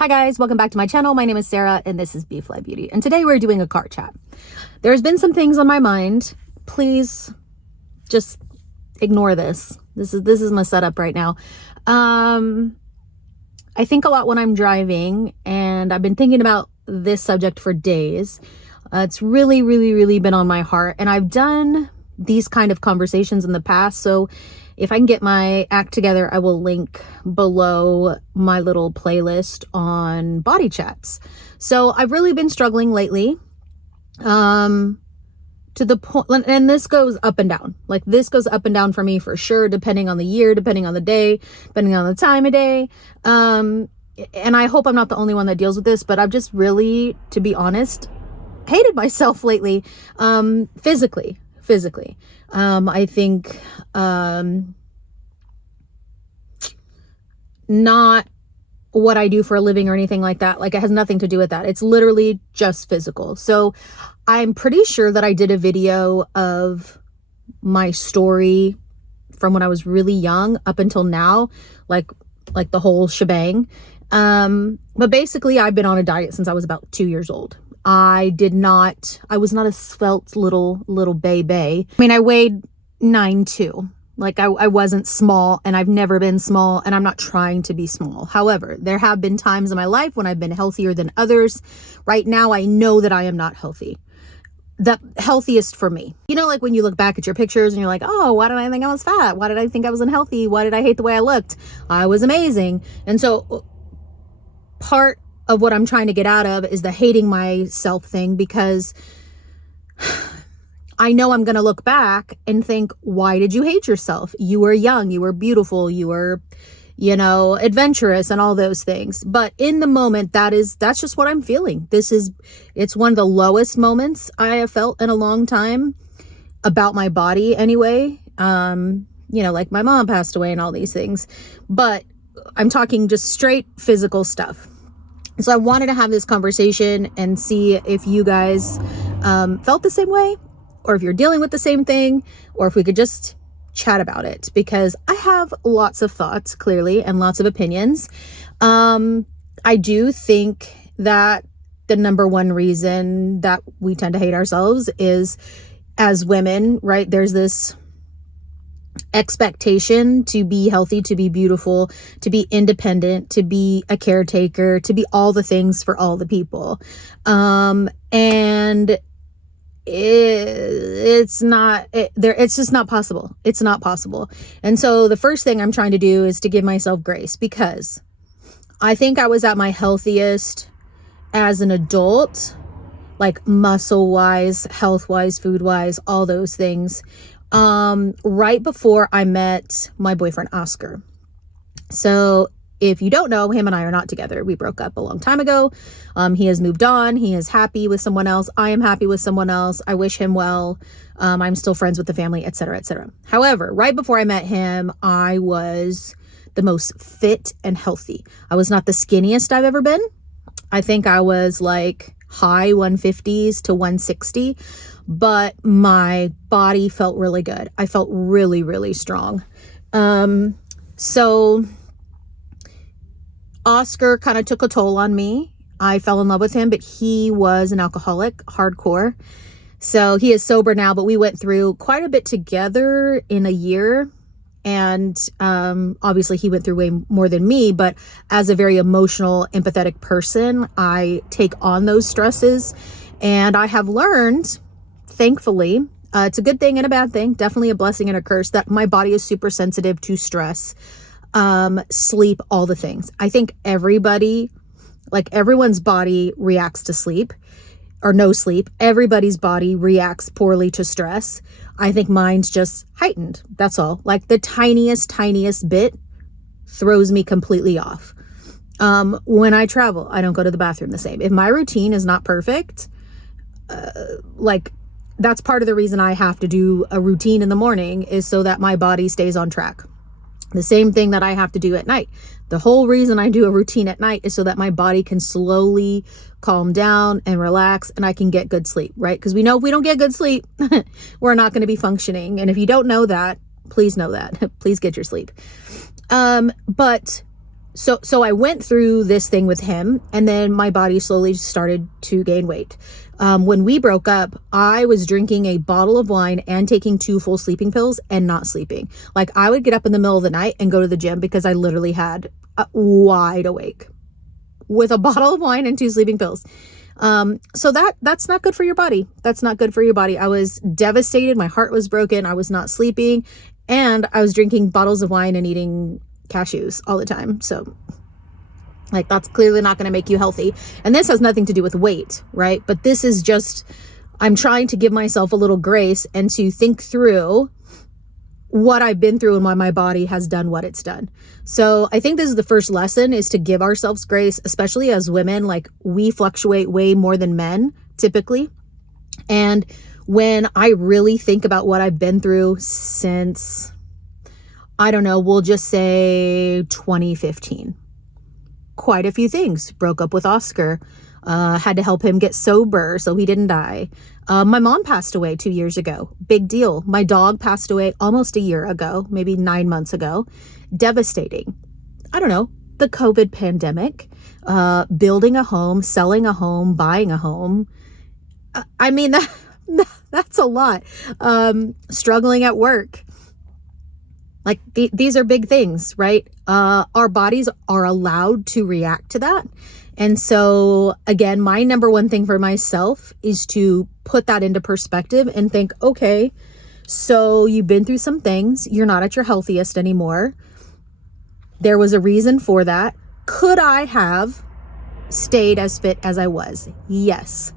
Hi guys, welcome back to my channel. My name is Sarah and this is B.fleye Beauty. And today we're doing a cart chat. There's been some things on my mind. Please just ignore this. This is my setup right now. I think a lot when I'm driving, and I've been thinking about this subject for days. It's really been on my heart, and I've done these kind of conversations in the past. So if I can get my act together, I will link below my little playlist on body chats. So I've really been struggling lately, to the point, and this goes up and down. Like, this goes up and down for me for sure, depending on the year, depending on the day, depending on the time of day. And I hope I'm not the only one that deals with this, but I've just really, to be honest, hated myself lately, physically. I think, not what I do for a living or anything like that. Like, it has nothing to do with that. It's literally just physical. So I'm pretty sure that I did a video of my story from when I was really young up until now, like the whole shebang. But basically I've been on a diet since I was about 2 years old. I was not a svelte little baby. I mean, I weighed 9'2". Like, I wasn't small, and I've never been small, and I'm not trying to be small. However, there have been times in my life when I've been healthier than others. Right now, I know that I am not healthy. The healthiest for me. You know, like when you look back at your pictures and you're like, oh, why did I think I was fat? Why did I think I was unhealthy? Why did I hate the way I looked? I was amazing. And so part of what I'm trying to get out of is the hating myself thing, because I know I'm going to look back and think, why did you hate yourself? You were young, you were beautiful, you were, adventurous and all those things. But in the moment, that's just what I'm feeling. It's one of the lowest moments I have felt in a long time about my body anyway. Like my mom passed away and all these things, but I'm talking just straight physical stuff. So I wanted to have this conversation and see if you guys felt the same way, or if you're dealing with the same thing, or if we could just chat about it, because I have lots of thoughts, clearly, and lots of opinions. I do think that the number one reason that we tend to hate ourselves is, as women, right? There's this expectation to be healthy, to be beautiful, to be independent, to be a caretaker, to be all the things for all the people. And it's just not possible. It's not possible. And so the first thing I'm trying to do is to give myself grace, because I think I was at my healthiest as an adult, like muscle wise, health wise, food wise, all those things, right before I met my boyfriend, Oscar. So if you don't know, him and I are not together. We broke up a long time ago. He has moved on. He is happy with someone else. I am happy with someone else. I wish him well. I'm still friends with the family, etc., etc. However, right before I met him, I was the most fit and healthy. I was not the skinniest I've ever been. I think I was like high 150s to 160, but my body felt really good. I felt really strong. So Oscar kind of took a toll on me. I fell in love with him, but he was an alcoholic, hardcore. So he is sober now, but we went through quite a bit together in a year. And obviously he went through way more than me, but as a very emotional, empathetic person, I take on those stresses. And I have learned, thankfully, it's a good thing and a bad thing, definitely a blessing and a curse, that my body is super sensitive to stress, sleep, all the things. I think everyone's body reacts to sleep or no sleep. Everybody's body reacts poorly to stress. I think mine's just heightened. That's all. Like the tiniest bit throws me completely off. When I travel, I don't go to the bathroom the same. If my routine is not perfect, that's part of the reason I have to do a routine in the morning, is so that my body stays on track. The same thing that I have to do at night. The whole reason I do a routine at night is so that my body can slowly calm down and relax, and I can get good sleep, right? Because we know if we don't get good sleep, we're not going to be functioning. And if you don't know that, please know that. Please get your sleep. But so I went through this thing with him, and then my body slowly started to gain weight. When we broke up, I was drinking a bottle of wine and taking 2 full sleeping pills and not sleeping. Like, I would get up in the middle of the night and go to the gym because I literally had wide awake with a bottle of wine and 2 sleeping pills. So that's not good for your body. That's not good for your body. I was devastated. My heart was broken. I was not sleeping, and I was drinking bottles of wine and eating cashews all the time. So, like, that's clearly not going to make you healthy. And this has nothing to do with weight, right? But this is just, I'm trying to give myself a little grace and to think through what I've been through and why my body has done what it's done. So I think this is the first lesson, is to give ourselves grace, especially as women. Like, we fluctuate way more than men typically. And when I really think about what I've been through since, I don't know, we'll just say 2015, quite a few things. Broke up with Oscar, had to help him get sober so he didn't die. My mom passed away 2 years ago. Big deal. My dog passed away almost a year ago, maybe 9 months ago. Devastating. I don't know. The COVID pandemic, building a home, selling a home, buying a home. I mean, that's a lot. Struggling at work. Like, these are big things, right? Our bodies are allowed to react to that. And so, again, my number one thing for myself is to put that into perspective and think, okay, so you've been through some things. You're not at your healthiest anymore. There was a reason for that. Could I have stayed as fit as I was? Yes.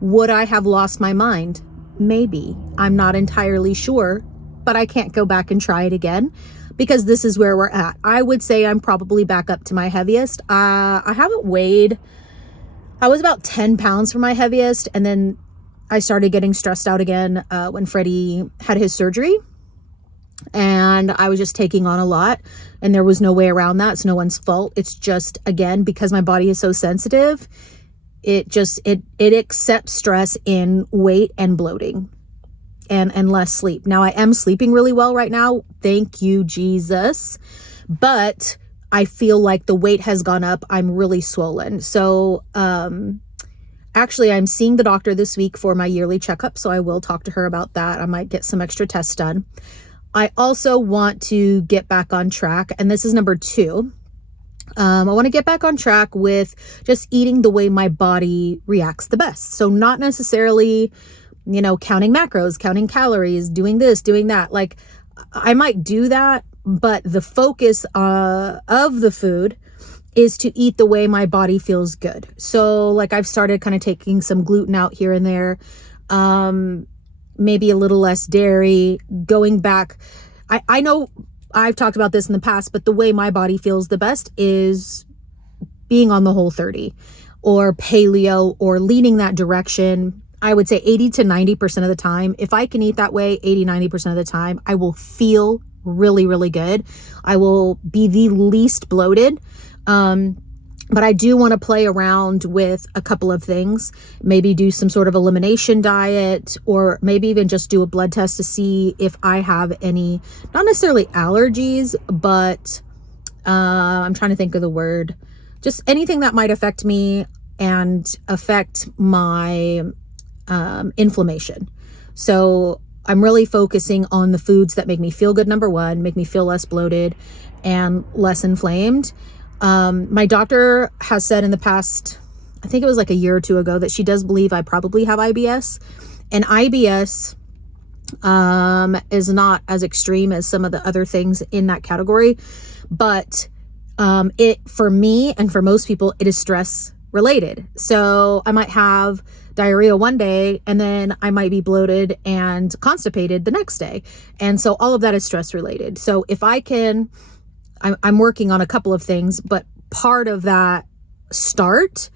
Would I have lost my mind? Maybe. I'm not entirely sure, but I can't go back and try it again, because this is where we're at. I would say I'm probably back up to my heaviest. I haven't weighed. I was about 10 pounds for my heaviest, and then I started getting stressed out again when Freddie had his surgery, and I was just taking on a lot, and there was no way around that. It's no one's fault. It's just, again, because my body is so sensitive, it accepts stress in weight and bloating. And less sleep. Now, I am sleeping really well right now. Thank you, Jesus. But I feel like the weight has gone up. I'm really swollen. So, actually, I'm seeing the doctor this week for my yearly checkup. So I will talk to her about that. I might get some extra tests done. I also want to get back on track. And this is number 2. I want to get back on track with just eating the way my body reacts the best. So not necessarily, counting macros, counting calories, doing this, doing that. Like, I might do that, but the focus of the food is to eat the way my body feels good. So, like, I've started kind of taking some gluten out here and there, maybe a little less dairy, going back. I know I've talked about this in the past, but the way my body feels the best is being on the Whole30 or paleo or leaning that direction. I would say 80 to 90% of the time, if I can eat that way 80, 90% of the time, I will feel really, really good. I will be the least bloated. But I do want to play around with a couple of things, maybe do some sort of elimination diet, or maybe even just do a blood test to see if I have any, not necessarily allergies, but I'm trying to think of the word, just anything that might affect me and affect my inflammation. So I'm really focusing on the foods that make me feel good, number 1, make me feel less bloated and less inflamed. My doctor has said in the past, I think it was like a year or 2 ago, that she does believe I probably have IBS. And IBS is not as extreme as some of the other things in that category. But it, for me and for most people, it is stress related. So I might have diarrhea one day, and then I might be bloated and constipated the next day. And so all of that is stress related. So if I can, I'm working on a couple of things, but part of that start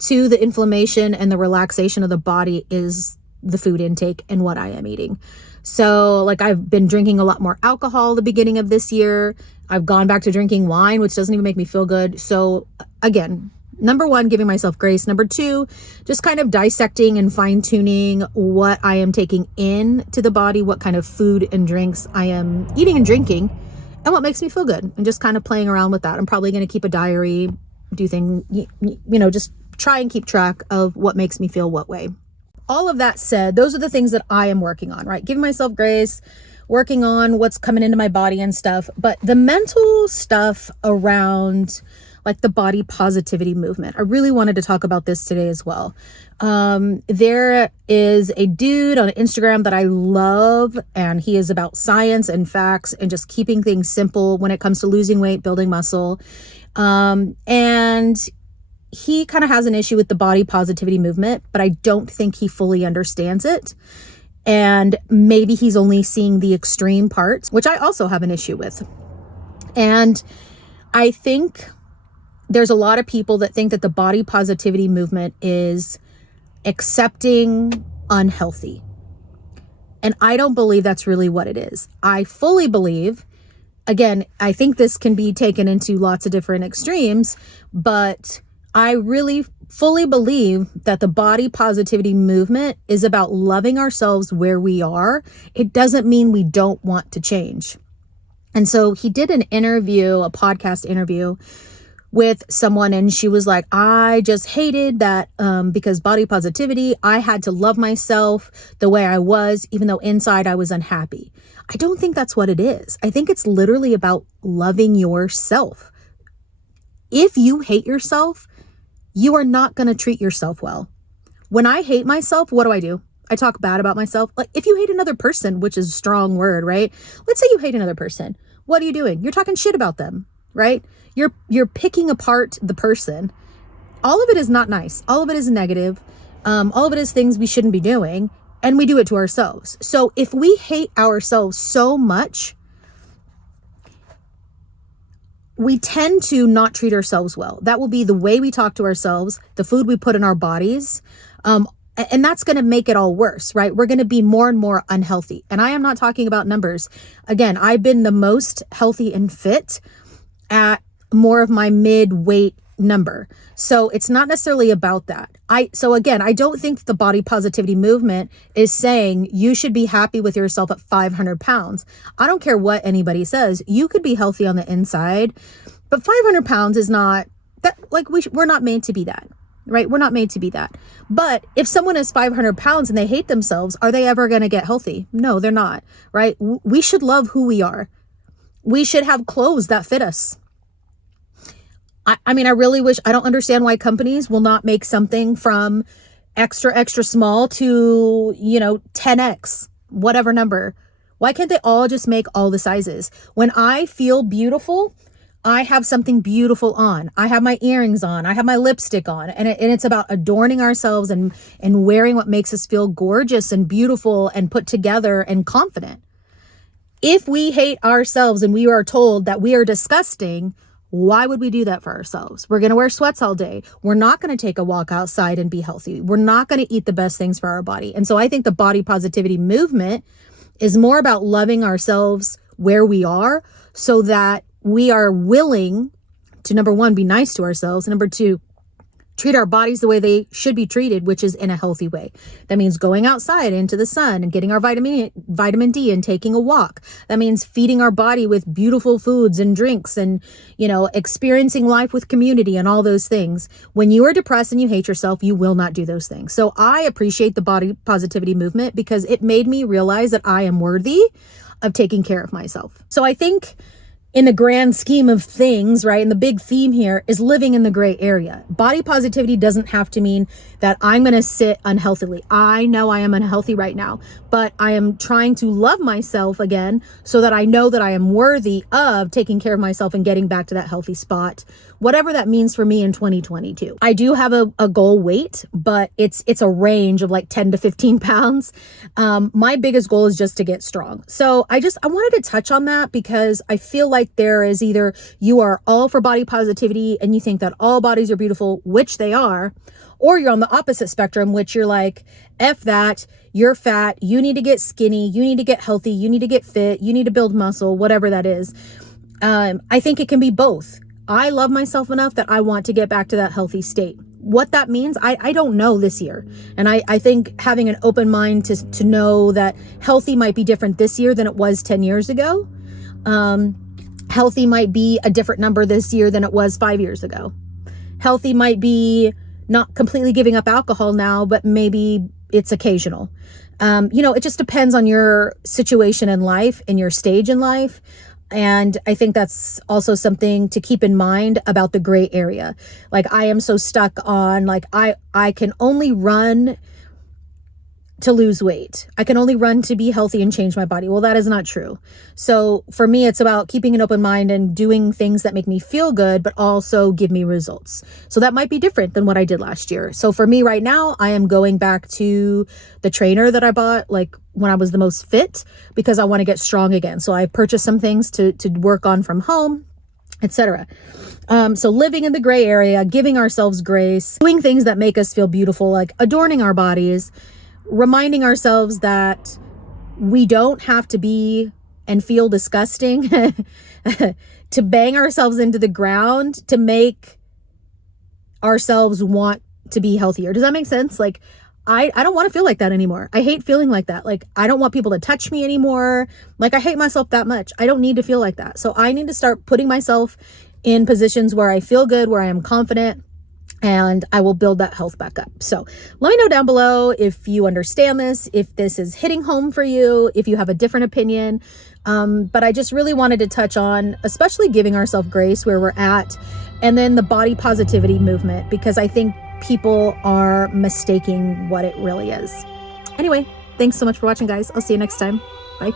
to the inflammation and the relaxation of the body is the food intake and what I am eating. So, like, I've been drinking a lot more alcohol the beginning of this year. I've gone back to drinking wine, which doesn't even make me feel good. So again, number 1, giving myself grace. Number 2, just kind of dissecting and fine tuning what I am taking in to the body, what kind of food and drinks I am eating and drinking. and what makes me feel good, and just kind of playing around with that. I'm probably going to keep a diary, do things, just try and keep track of what makes me feel what way. All of that said, those are the things that I am working on, right? Giving myself grace, working on what's coming into my body and stuff. But the mental stuff around like the body positivity movement, I really wanted to talk about this today as well. There is a dude on Instagram that I love, and he is about science and facts and just keeping things simple when it comes to losing weight, building muscle. And he kind of has an issue with the body positivity movement, but I don't think he fully understands it. And maybe he's only seeing the extreme parts, which I also have an issue with. And I think there's a lot of people that think that the body positivity movement is accepting unhealthy. And I don't believe that's really what it is. I fully believe, again, I think this can be taken into lots of different extremes, but I really fully believe that the body positivity movement is about loving ourselves where we are. It doesn't mean we don't want to change. And so he did an interview, a podcast interview with someone, and she was like, I just hated that because body positivity, I had to love myself the way I was, even though inside I was unhappy. I don't think that's what it is. I think it's literally about loving yourself. If you hate yourself, you are not going to treat yourself well. When I hate myself, what do? I talk bad about myself. Like if you hate another person, which is a strong word, right? Let's say you hate another person. What are you doing? You're talking shit about them, right? You're picking apart the person. All of it is not nice. All of it is negative. All of it is things we shouldn't be doing, and we do it to ourselves. So if we hate ourselves so much, we tend to not treat ourselves well. That will be the way we talk to ourselves, the food we put in our bodies. And that's going to make it all worse, right? We're going to be more and more unhealthy. And I am not talking about numbers. Again, I've been the most healthy and fit at more of my mid-weight number. So it's not necessarily about that. So again, I don't think the body positivity movement is saying you should be happy with yourself at 500 pounds. I don't care what anybody says. You could be healthy on the inside, but 500 pounds is not that, like we're not made to be that, right? We're not made to be that. But if someone is 500 pounds and they hate themselves, are they ever going to get healthy? No, they're not, right? We should love who we are. We should have clothes that fit us. I mean, I really wish, I don't understand why companies will not make something from extra, extra small to, 10X, whatever number. Why can't they all just make all the sizes? When I feel beautiful, I have something beautiful on. I have my earrings on. I have my lipstick on. And it's about adorning ourselves and wearing what makes us feel gorgeous and beautiful and put together and confident. If we hate ourselves and we are told that we are disgusting, why would we do that for ourselves? We're going to wear sweats all day. We're not going to take a walk outside and be healthy. We're not going to eat the best things for our body. And so I think the body positivity movement is more about loving ourselves where we are so that we are willing to, number one, be nice to ourselves. And number two, treat our bodies the way they should be treated, which is in a healthy way. That means going outside into the sun and getting our vitamin D and taking a walk. That means feeding our body with beautiful foods and drinks and, experiencing life with community and all those things. When you are depressed and you hate yourself, you will not do those things. So I appreciate the body positivity movement because it made me realize that I am worthy of taking care of myself. So I think in the grand scheme of things, right, and the big theme here is living in the gray area. Body positivity doesn't have to mean that I'm going to sit unhealthily. I know I am unhealthy right now, but I am trying to love myself again so that I know that I am worthy of taking care of myself and getting back to that healthy spot, whatever that means for me in 2022. I do have a goal weight, but it's a range of like 10 to 15 pounds. My biggest goal is just to get strong. So I wanted to touch on that because I feel like there is either you are all for body positivity and you think that all bodies are beautiful, which they are, or you're on the opposite spectrum, which you're like, F that, you're fat, you need to get skinny, you need to get healthy, you need to get fit, you need to build muscle, whatever that is. I think it can be both. I love myself enough that I want to get back to that healthy state. What that means, I don't know this year. And I think having an open mind to know that healthy might be different this year than it was 10 years ago. Healthy might be a different number this year than it was 5 years ago. Healthy might be not completely giving up alcohol now, but maybe it's occasional. It just depends on your situation in life and your stage in life. And I think that's also something to keep in mind about the gray area. Like, I am so stuck on, like, I can only run to lose weight. I can only run to be healthy and change my body. Well, that is not true. So for me, it's about keeping an open mind and doing things that make me feel good, but also give me results. So that might be different than what I did last year. So for me right now, I am going back to the trainer that I bought like when I was the most fit, because I want to get strong again. So I purchased some things to work on from home, etc. So living in the gray area, giving ourselves grace, doing things that make us feel beautiful, like adorning our bodies, reminding ourselves that we don't have to be and feel disgusting to bang ourselves into the ground to make ourselves want to be healthier. Does that make sense? Like, I don't want to feel like that anymore. I hate feeling like that. Like, I don't want people to touch me anymore. Like, I hate myself that much. I don't need to feel like that. So I need to start putting myself in positions where I feel good, where I am confident, and I will build that health back up. So let me know down below if you understand this, if this is hitting home for you, if you have a different opinion. But I just really wanted to touch on, especially giving ourselves grace where we're at, and then the body positivity movement, because I think people are mistaking what it really is. Anyway, thanks so much for watching, guys. I'll see you next time. Bye.